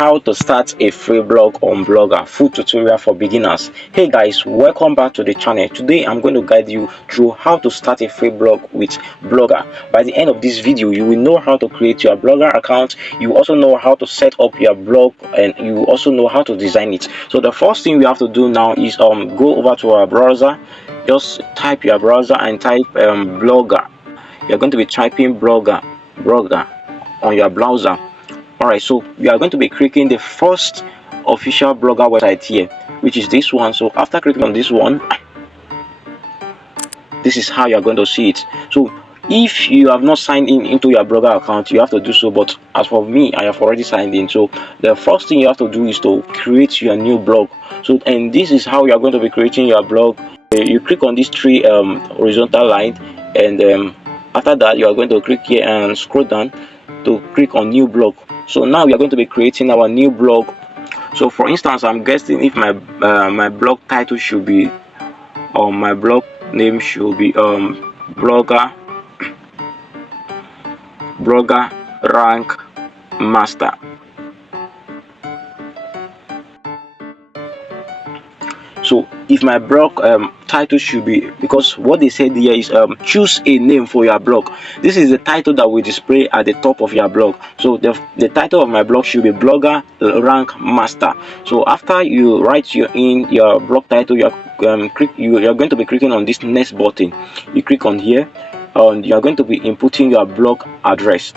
how to start a free blog on Blogger, full tutorial for beginners. Hey guys, welcome back to the channel. Today I'm going to guide you through how to start a free blog with Blogger. By the end of this video, you will know how to create your Blogger account. You also know how to set up your blog, and you also know how to design it. So the first thing we have to do now is go over to our browser. Just type your browser and type Blogger. You're going to be typing blogger on your browser. Alright, so we are going to be clicking the first official Blogger website here, which is this one. So after clicking on this one, this is how you are going to see it. So if you have not signed in into your Blogger account, you have to do so, but as for me, I have already signed in. So the first thing you have to do is to create your new blog. So, and this is how you are going to be creating your blog. You click on these three horizontal line, and after that you are going to click here and scroll down to click on new blog. So now we are going to be creating our new blog. So for instance, I'm guessing if my my blog title should be, my blog name should be blogger rank master. So if my blog title should be, because what they said here is choose a name for your blog. This is the title that will display at the top of your blog. So the title of my blog should be blogger rank master. So after you write your blog title, you're going to be clicking on this next button. You click on here, and you are going to be inputting your blog address,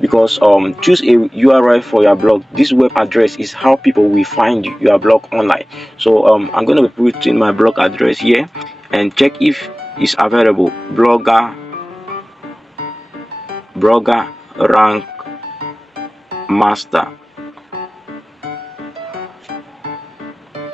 because choose a URL for your blog. This web address is how people will find your blog online. So I'm going to be putting my blog address here and check if it's available. Blogger rank master.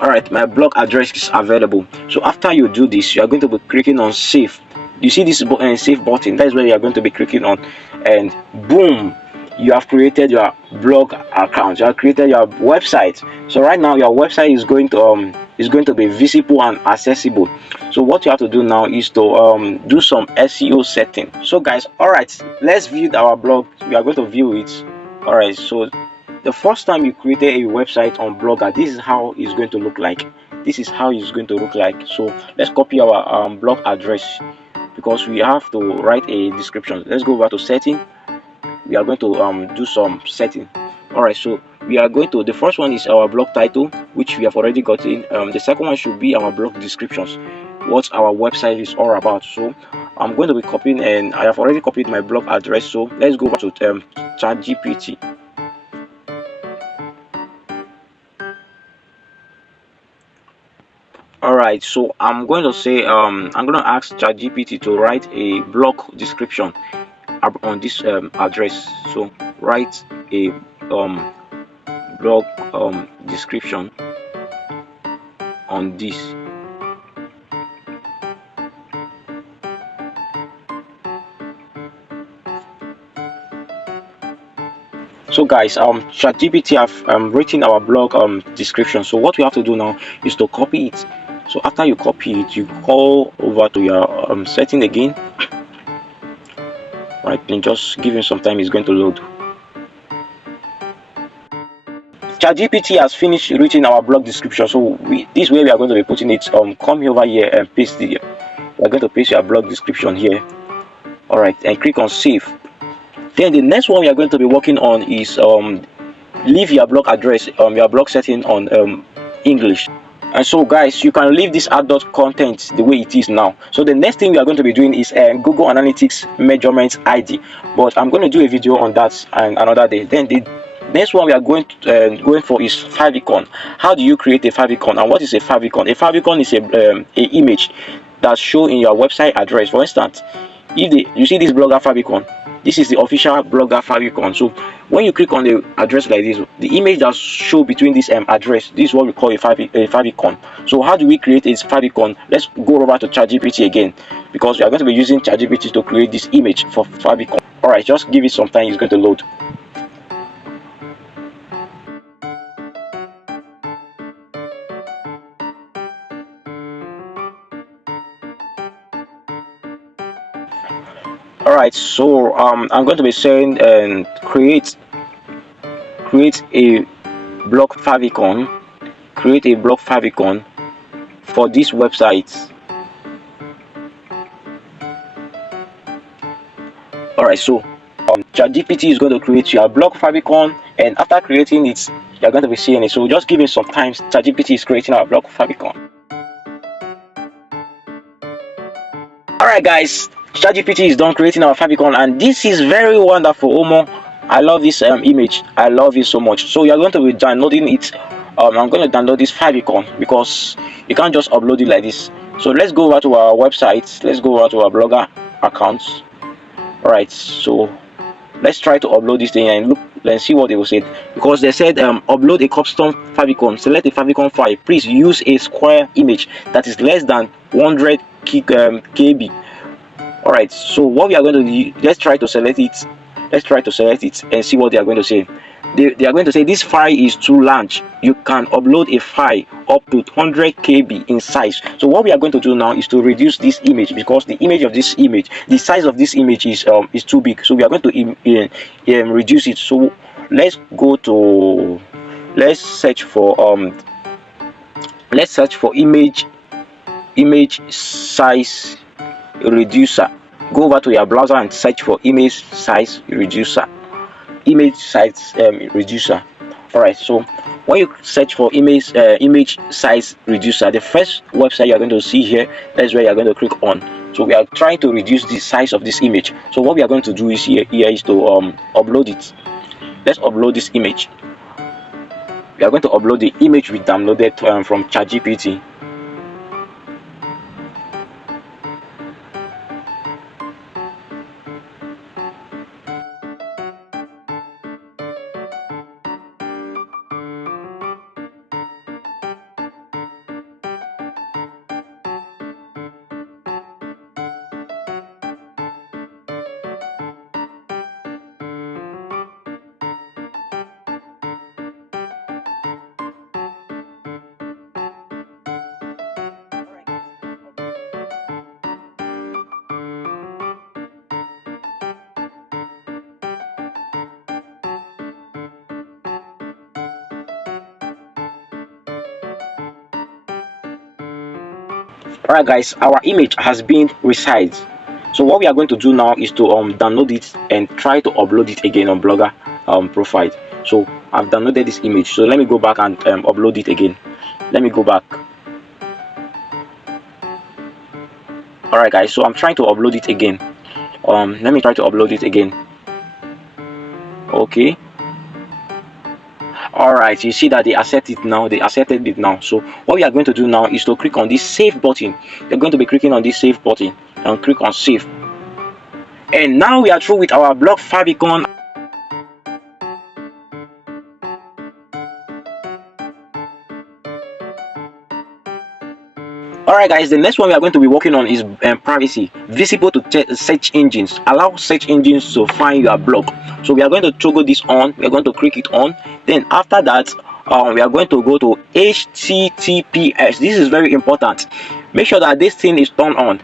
Alright, my blog address is available. So after you do this, you are going to be clicking on save. You see this save button, that is where you are going to be clicking on, and boom, you have created your blog account. You have created your website. So right now your website is going to be visible and accessible. So what you have to do now is to do some SEO setting. So guys, alright, let's view our blog. We are going to view it. Alright, so the first time you created a website on Blogger, this is how it's going to look like. This is how it's going to look like. So let's copy our blog address, because we have to write a description. Let's go over to setting. We are going to do some setting. Alright, so we are going to, the first one is our blog title, which we have already gotten. The second one should be our blog descriptions, what our website is all about. So I'm going to be copying, and I have already copied my blog address. So let's go over to ChatGPT. Alright, so I'm going to say I'm going to ask ChatGPT to write a blog description on this address. So write a blog description on this. So guys, ChatGPT have written our blog description. So what we have to do now is to copy it. So after you copy it, you go over to your setting again. Right, and just give him some time, it's going to load. ChatGPT has finished writing our blog description. So this way we are going to be putting it. Come over here and paste it. We are going to paste your blog description here. Alright, and click on save. Then the next one we are going to be working on is leave your blog address, your blog setting on English. And so guys, you can leave this adult content the way it is now. So the next thing we are going to be doing is Google Analytics measurement ID, but I'm going to do a video on that and another day. Then the next one we are going for is favicon. How do you create a favicon, and what is a favicon? A favicon is a image that show in your website address. For instance, if you see this blogger favicon, this is the official blogger favicon. So when you click on the address like this, the image that show between this address, this is what we call a favicon. So how do we create a favicon? Let's go over to ChatGPT again, because we are going to be using ChatGPT to create this image for favicon. Alright, just give it some time, it's going to load. Alright, so I'm going to be saying and create a blog favicon, create a blog favicon for this website. Alright, so ChatGPT is going to create your blog favicon, and after creating it, you're going to be seeing it. So just give it some time. ChatGPT is creating our blog favicon. Alright guys, ChatGPT is done creating our favicon, and this is very wonderful. Omo, I love this image. I love it so much. So you're going to be downloading it. I'm going to download this favicon because you can't just upload it like this. So let's go over to our website. Let's go over to our blogger accounts. Alright, so let's try to upload this thing and look and see what they will say, because they said upload a custom favicon. Select a favicon file. Please use a square image that is less than 100 KB. All right, so what we are going to do, let's try to select it. Let's try to select it and see what they are going to say. They are going to say this file is too large. You can upload a file up to 100 KB in size. So what we are going to do now is to reduce this image, because the image of this image, the size of this image is too big. So we are going to reduce it. So let's go to, let's search for image size reducer. Go over to your browser and search for image size reducer. All right, so when you search for image size reducer, the first website you're going to see here, that's where you're going to click on. So we are trying to reduce the size of this image. So what we are going to do is here is to upload it. Let's upload this image. We are going to upload the image we downloaded from ChatGPT. Alright guys, our image has been resized. So what we are going to do now is to download it and try to upload it again on Blogger profile. So I've downloaded this image, so let me go back and upload it again. Let me go back. Alright guys, so I'm trying to upload it again. Let me try to upload it again. Okay. Alright, you see that they accepted it now. So what we are going to do now is to click on this save button. You're going to be clicking on this save button and click on save. And now we are through with our blog favicon. Alright guys, the next one we are going to be working on is privacy. Visible to search engines. Allow search engines to find your blog. So we are going to toggle this on. We are going to click it on. Then after that, we are going to go to HTTPS. This is very important. Make sure that this thing is turned on.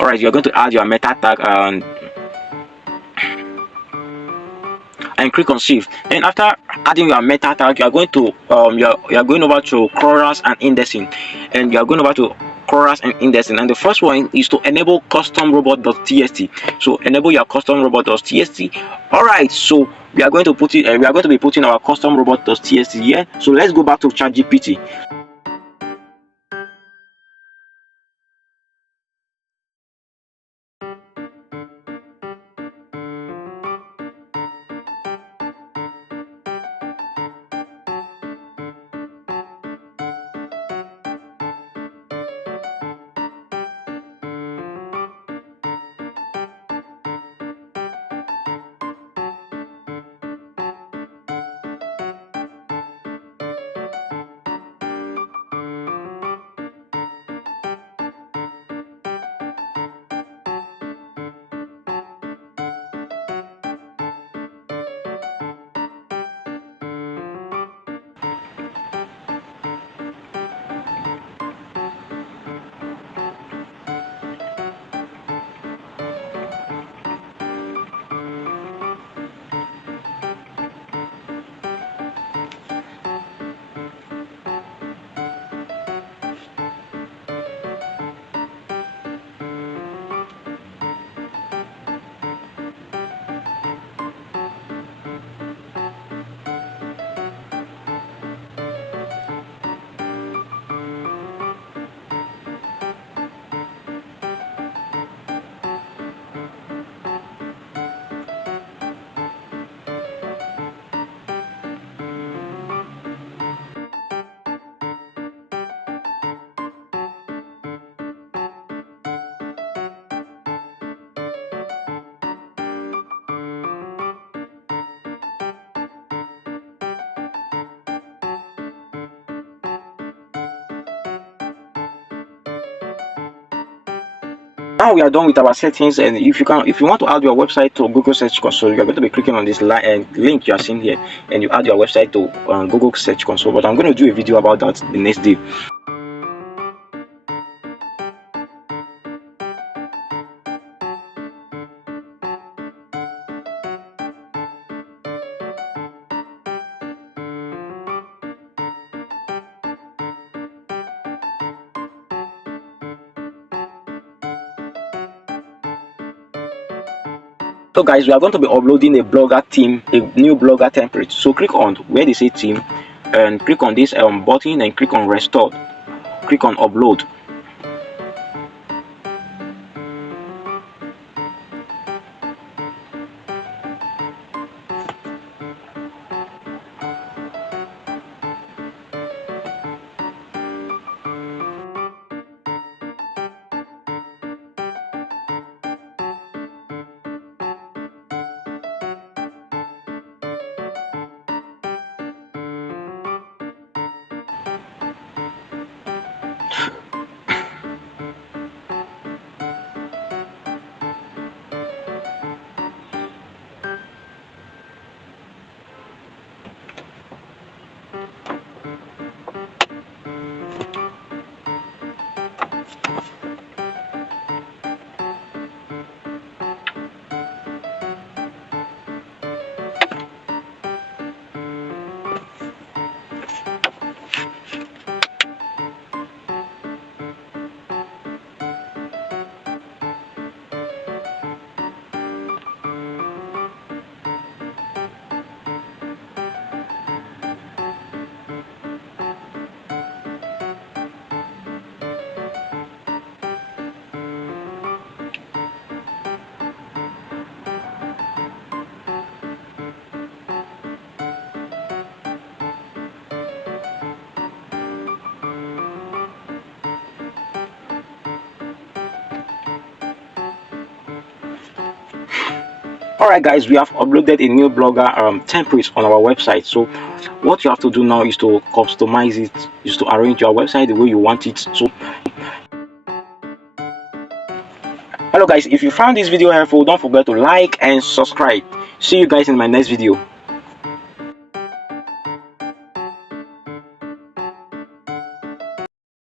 Alright, you're going to add your meta tag and click on save. Then after adding your meta tag, you are going to you are going over to crawlers and indexing, and you are going over to crawlers and indexing. And the first one is to enable custom robot.txt. So enable your custom robot.txt. Alright, so we are going to put it we are going to be putting our custom robot.txt here. So let's go back to ChatGPT. now we are done with our settings. And if you want to add your website to Google Search Console, you are going to be clicking on this link you are seeing here, and you add your website to Google Search Console. But I'm going to do a video about that the next day. So guys, we are going to be uploading a blogger theme, a new blogger template. So click on where they say theme and click on this button and click on restore. Click on upload. Alright guys, we have uploaded a new blogger template on our website. So what you have to do now is to customize it, is to arrange your website the way you want it. So hello guys, if you found this video helpful, don't forget to like and subscribe. See you guys in my next video.